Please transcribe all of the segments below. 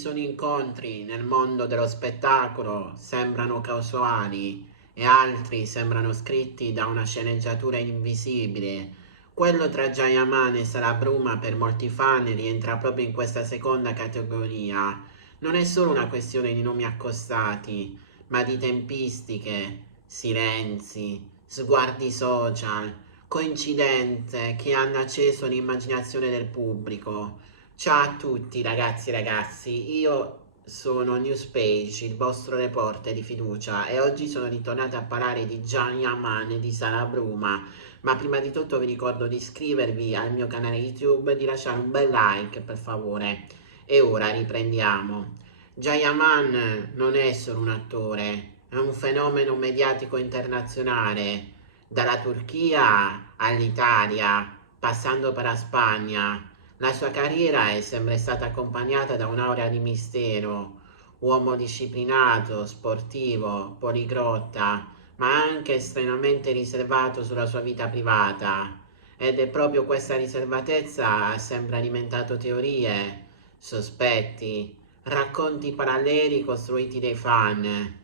Sono incontri nel mondo dello spettacolo sembrano casuali e altri sembrano scritti da una sceneggiatura invisibile. Quello tra Jayaman e Sara Bruma per molti fan rientra proprio in questa seconda categoria. Non è solo una questione di nomi accostati, ma di tempistiche, silenzi, sguardi social, coincidenze che hanno acceso l'immaginazione del pubblico. Ciao a tutti ragazzi e ragazzi, io sono Newspage, il vostro reporter di fiducia e oggi sono ritornato a parlare di Gian Yaman e di Sara Bruma, ma prima di tutto vi ricordo di iscrivervi al mio canale YouTube e di lasciare un bel like per favore. E ora riprendiamo. Gian Yaman non è solo un attore, è un fenomeno mediatico internazionale, dalla Turchia all'Italia, passando per la Spagna. La sua carriera è sempre stata accompagnata da un'aura di mistero, uomo disciplinato, sportivo, poliglotta, ma anche estremamente riservato sulla sua vita privata. Ed è proprio questa riservatezza ha sempre alimentato teorie, sospetti, racconti paralleli costruiti dai fan.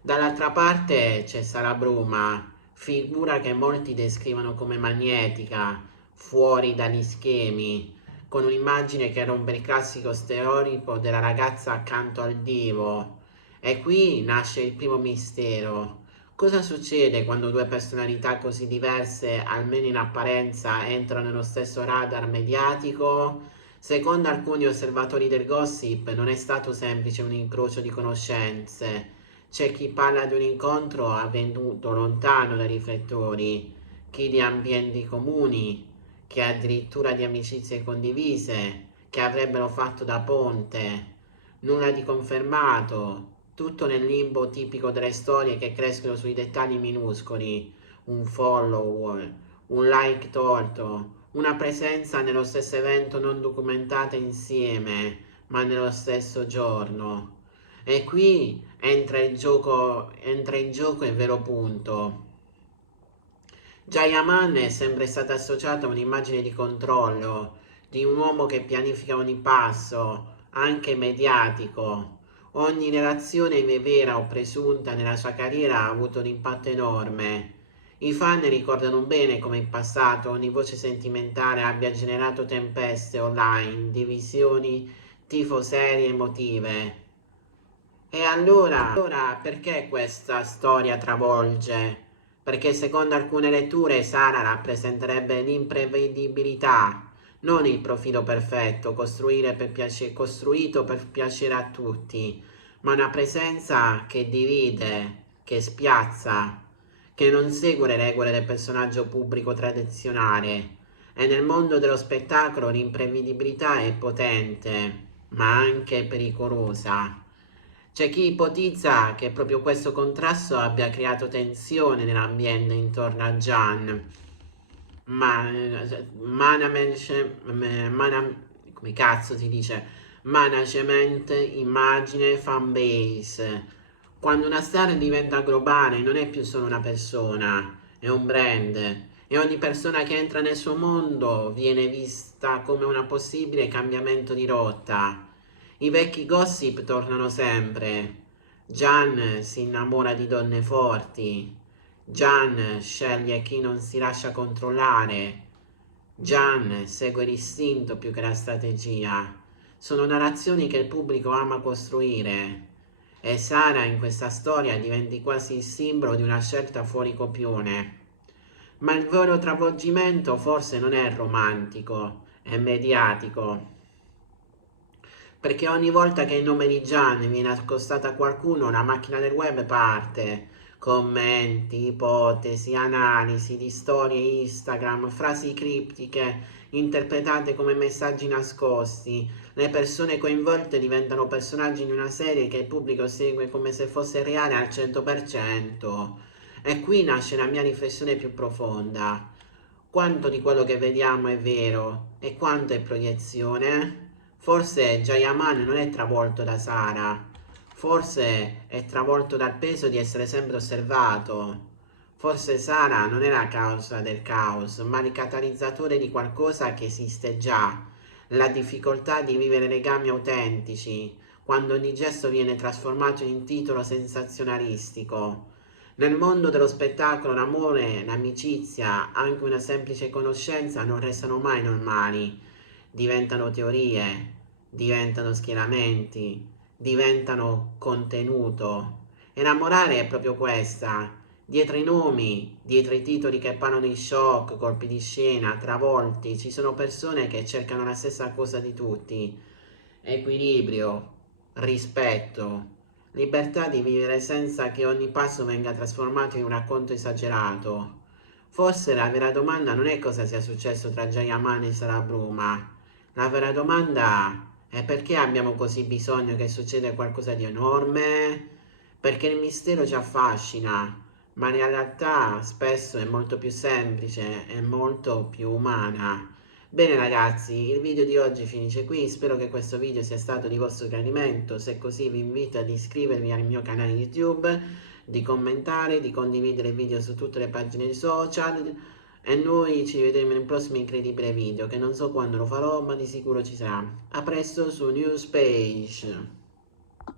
Dall'altra parte c'è Sara Bruma, figura che molti descrivono come magnetica, fuori dagli schemi, con un'immagine che rompe il classico stereotipo della ragazza accanto al divo. E qui nasce il primo mistero. Cosa succede quando due personalità così diverse, almeno in apparenza, entrano nello stesso radar mediatico? Secondo alcuni osservatori del gossip non è stato semplice un incrocio di conoscenze. C'è chi parla di un incontro avvenuto lontano dai riflettori, chi di ambienti comuni, che addirittura di amicizie condivise, che avrebbero fatto da ponte. Nulla di confermato, tutto nel limbo tipico delle storie che crescono sui dettagli minuscoli, un follower, un like tolto, una presenza nello stesso evento non documentata insieme, ma nello stesso giorno. E qui entra in gioco il vero punto. Jayaman è sempre stata associata a un'immagine di controllo, di un uomo che pianifica ogni passo, anche mediatico. Ogni relazione vera o presunta nella sua carriera ha avuto un impatto enorme. I fan ricordano bene come in passato ogni voce sentimentale abbia generato tempeste online, divisioni, tifoserie emotive. E allora perché questa storia travolge? Perché secondo alcune letture Sara rappresenterebbe l'imprevedibilità, non il profilo perfetto, costruito per piacere a tutti, ma una presenza che divide, che spiazza, che non segue le regole del personaggio pubblico tradizionale. E nel mondo dello spettacolo l'imprevedibilità è potente, ma anche pericolosa. C'è chi ipotizza che proprio questo contrasto abbia creato tensione nell'ambiente intorno a Gian, ma come cazzo si dice? Management, immagine, fanbase. Quando una star diventa globale non è più solo una persona, è un brand. E ogni persona che entra nel suo mondo viene vista come un possibile cambiamento di rotta. I vecchi gossip tornano sempre. Gian si innamora di donne forti. Gian sceglie chi non si lascia controllare. Gian segue l'istinto più che la strategia. Sono narrazioni che il pubblico ama costruire. E Sara in questa storia diventi quasi il simbolo di una scelta fuori copione. Ma il vero travolgimento forse non è romantico, è mediatico. Perché ogni volta che il nome di Gian viene accostato a qualcuno, la macchina del web parte. Commenti, ipotesi, analisi di storie Instagram, frasi criptiche interpretate come messaggi nascosti. Le persone coinvolte diventano personaggi in una serie che il pubblico segue come se fosse reale al 100%. E qui nasce la mia riflessione più profonda. Quanto di quello che vediamo è vero e quanto è proiezione? Forse Jayaman non è travolto da Sara, forse è travolto dal peso di essere sempre osservato. Forse Sara non è la causa del caos, ma il catalizzatore di qualcosa che esiste già, la difficoltà di vivere legami autentici, quando ogni gesto viene trasformato in titolo sensazionalistico. Nel mondo dello spettacolo l'amore, l'amicizia, anche una semplice conoscenza non restano mai normali, diventano teorie, diventano schieramenti, diventano contenuto. E la morale è proprio questa. Dietro i nomi, dietro i titoli che parlano di shock, colpi di scena, travolti, ci sono persone che cercano la stessa cosa di tutti: equilibrio, rispetto, libertà di vivere senza che ogni passo venga trasformato in un racconto esagerato. Forse la vera domanda non è cosa sia successo tra Giaimane e Sara Bruma. La vera domanda è perché abbiamo così bisogno che succeda qualcosa di enorme? Perché il mistero ci affascina, ma in realtà spesso è molto più semplice e molto più umana. Bene ragazzi, il video di oggi finisce qui, spero che questo video sia stato di vostro gradimento. Se è così vi invito ad iscrivervi al mio canale YouTube, di commentare, di condividere il video su tutte le pagine social e noi ci vedremo nel prossimo incredibile video che non so quando lo farò, ma di sicuro ci sarà. A presto su Newspage.